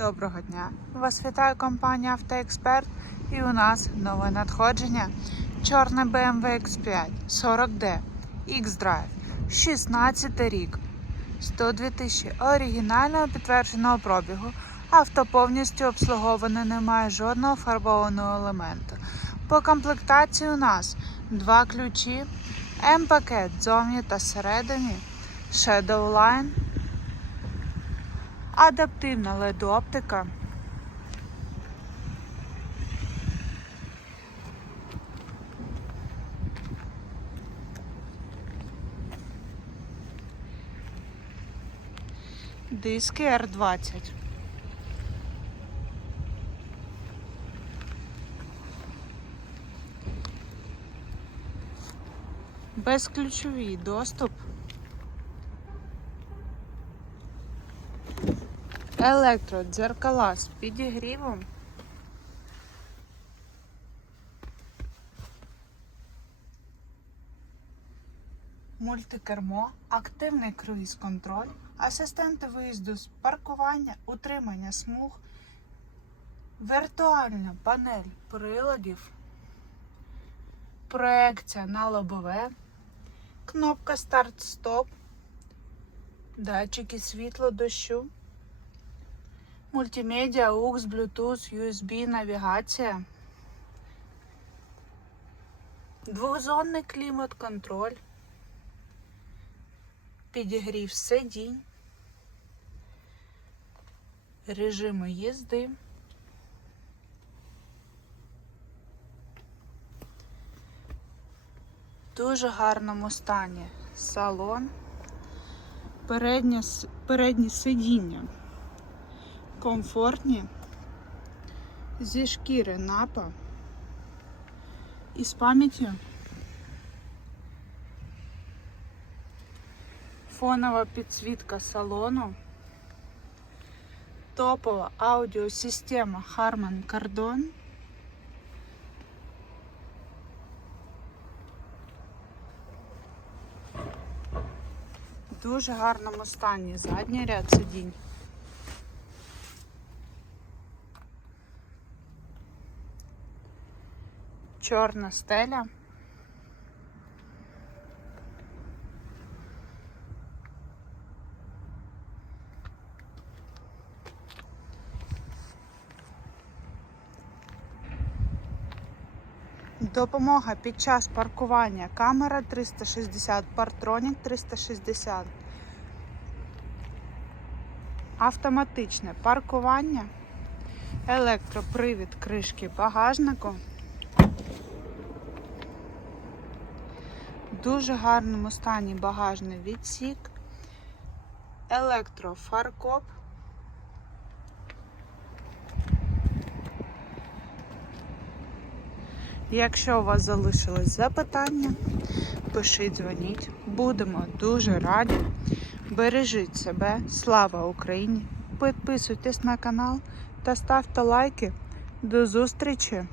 Доброго дня! Вас вітає компанія Автоексперт і у нас нове надходження. Чорна BMW X5 40D X-Drive 16 рік 102 тисячі оригінального підтвердженого пробігу. Авто повністю обслуговане, немає жодного фарбованого елементу. По комплектації у нас два ключі, М-пакет зовні та всередині, Shadowline, адаптивна LED-оптика. Диски R20. Безключовий доступ. Електродзеркала з підігрівом. Мультикермо, активний круїз-контроль, асистенти виїзду з паркування, утримання смуг, віртуальна панель приладів, проекція на лобове, кнопка старт-стоп, датчики світло дощу. Мультимедіа, AUX, Bluetooth, USB, навігація. Двохзонний клімат-контроль. Підігрів сидінь. Режими їзди. Дуже гарному стані салон. Переднє, передні сидіння комфортні, зі шкіри напа і з пам'яттю. Фонова підсвітка салону, топова аудіосистема Harman Kardon. В дуже гарному стані задній ряд сидінь. Чорна стеля. Допомога під час паркування. Камера 360, партронік 360. Автоматичне паркування. Електропривід кришки багажнику. Дуже гарному стані багажний відсік, електрофаркоп. Якщо у вас залишились запитання, пишіть, дзвоніть. Будемо дуже раді. Бережіть себе. Слава Україні! Підписуйтесь на канал та ставте лайки. До зустрічі!